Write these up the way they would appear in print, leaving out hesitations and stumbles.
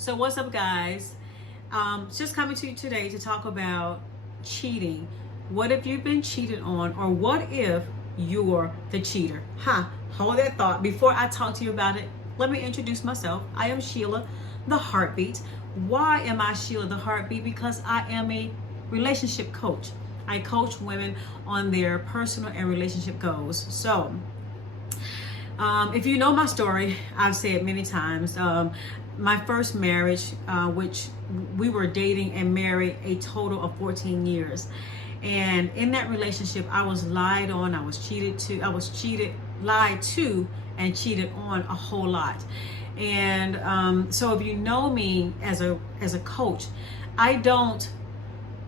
So what's up, guys? Just coming to you today to talk about cheating. What if you've been cheated on, or what if you're the cheater? Hold that thought. Before I talk to you about it, let me introduce myself. I am Sheila, the Heartbeat. Why am I Sheila, the Heartbeat? Because I am a relationship coach. I coach women on their personal and relationship goals. So, if you know my story, I've said many times, my first marriage, which we were dating and married a total of 14 years. And in that relationship, I was lied on, I was cheated, lied to, and cheated on a whole lot. And so if you know me as a coach, I don't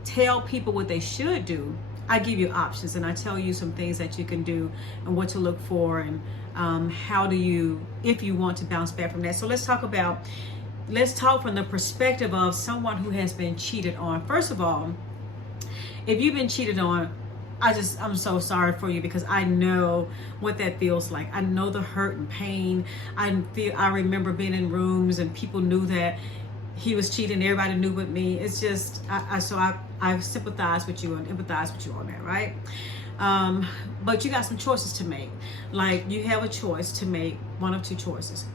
tell people what they should do. I give you options, and I tell you some things that you can do and what to look for, and how do you, if you want to bounce back from that. So let's talk from the perspective of someone who has been cheated on. I all, if you've been cheated on, I'm so sorry for you, because I know what that feels like. I know the hurt and pain. I remember being in rooms and people knew that he was cheating. Everybody knew but me. It's just, I sympathize with you and empathize with you on that, right? But you got some choices to make. Like, you have a choice to make, one of two choices.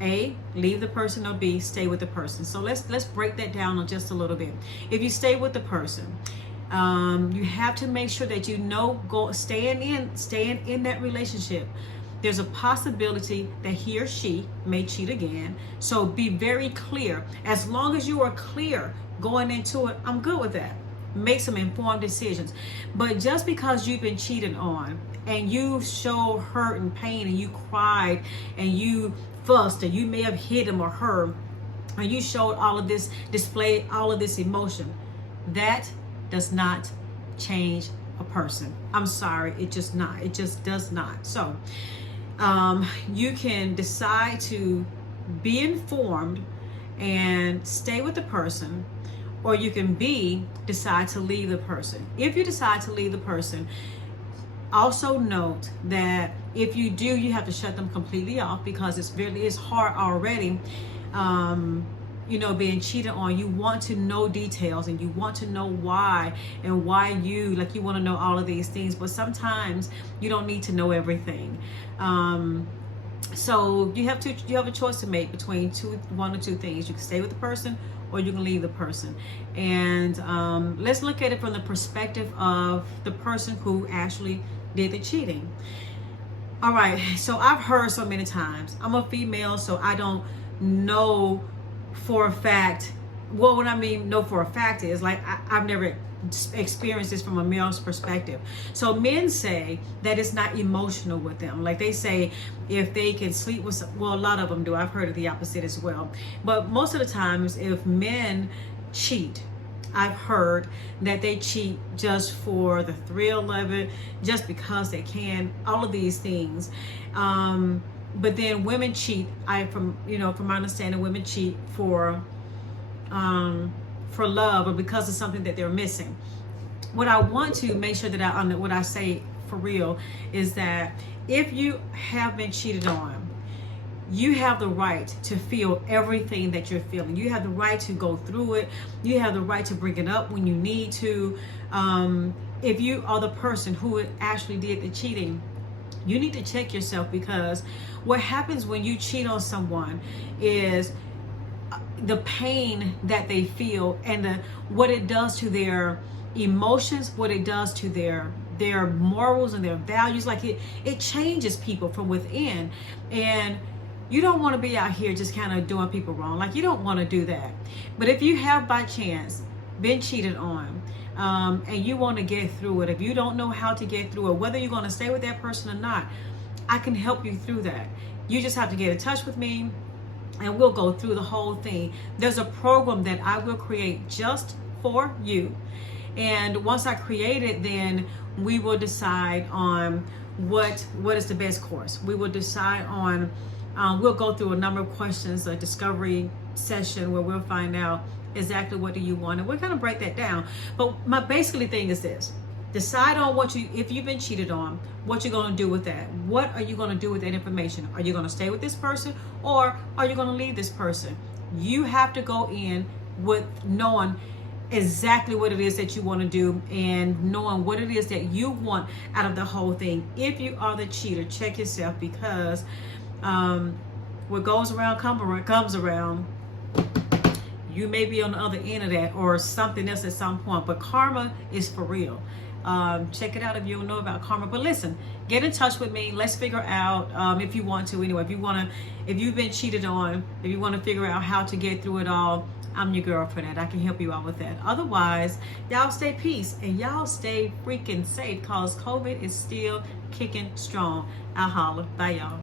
A, leave the person, or B, stay with the person. So let's break that down on just a little bit. If you stay with the person, you have to make sure that staying in that relationship, there's a possibility that he or she may cheat again. So be very clear. As long as you are clear going into it, I'm good with that. Make some informed decisions. But just because you've been cheated on and you show hurt and pain, and you cried and you fussed, and you may have hit him or her, and you showed displayed all of this emotion, that does not change a person. I'm sorry, it just does not. So you can decide to be informed and stay with the person, or you can decide to leave the person. If you decide to leave the person, also note that if you do, you have to shut them completely off, because it's hard already, being cheated on. You want to know details, and you want to know why, and why you want to know all of these things, but sometimes you don't need to know everything. So you have a choice to make between one or two things. You can stay with the person, or you can leave the person. And let's look at it from the perspective of the person who actually did the cheating. All right, so I've heard so many times, I'm a female, so I don't know for a fact. Well, what I mean know for a fact is, like, I've never experienced this from a male's perspective. So men say that it's not emotional with them. Like, they say if they can sleep with a lot of them do. I've heard of the opposite as well. But most of the times, if men cheat, I've heard that they cheat just for the thrill of it, just because they can, all of these things. But then women cheat. From my understanding, women cheat for love, or because of something that they're missing. What I want to make sure that what I say for real is that if you have been cheated on, you have the right to feel everything that you're feeling. You have the right to go through it. You have the right to bring it up when you need to. If you are the person who actually did the cheating, you need to check yourself, because what happens when you cheat on someone is the pain that they feel, and what it does to their emotions, what it does to their morals and their values. Like, it changes people from within. And you don't want to be out here just kind of doing people wrong. Like, you don't want to do that. But if you have by chance been cheated on, and you want to get through it, if you don't know how to get through it, whether you're going to stay with that person or not, I can help you through that. You just have to get in touch with me, and we'll go through the whole thing. There's a program that I will create just for you. And once I create it, then we will decide on what is the best course. We will decide on, we'll go through a number of questions, a discovery session where we'll find out exactly what do you want. And we're going to break that down. But my basically thing is this: decide on if you've been cheated on, what you're going to do with that. What are you going to do with that information? Are you going to stay with this person, or are you going to leave this person? You have to go in with knowing exactly what it is that you want to do and knowing what it is that you want out of the whole thing. If you are the cheater, check yourself, because what goes around comes around. You may be on the other end of that, or something else at some point, but karma is for real. Check it out if you don't know about karma. But listen, get in touch with me. Let's figure out, if you want to anyway, if you've been cheated on, if you want to figure out how to get through it all, I'm your girl for that. I can help you out with that. Otherwise, y'all stay peace and y'all stay freaking safe, because COVID is still kicking strong. I'll holler. Bye, y'all.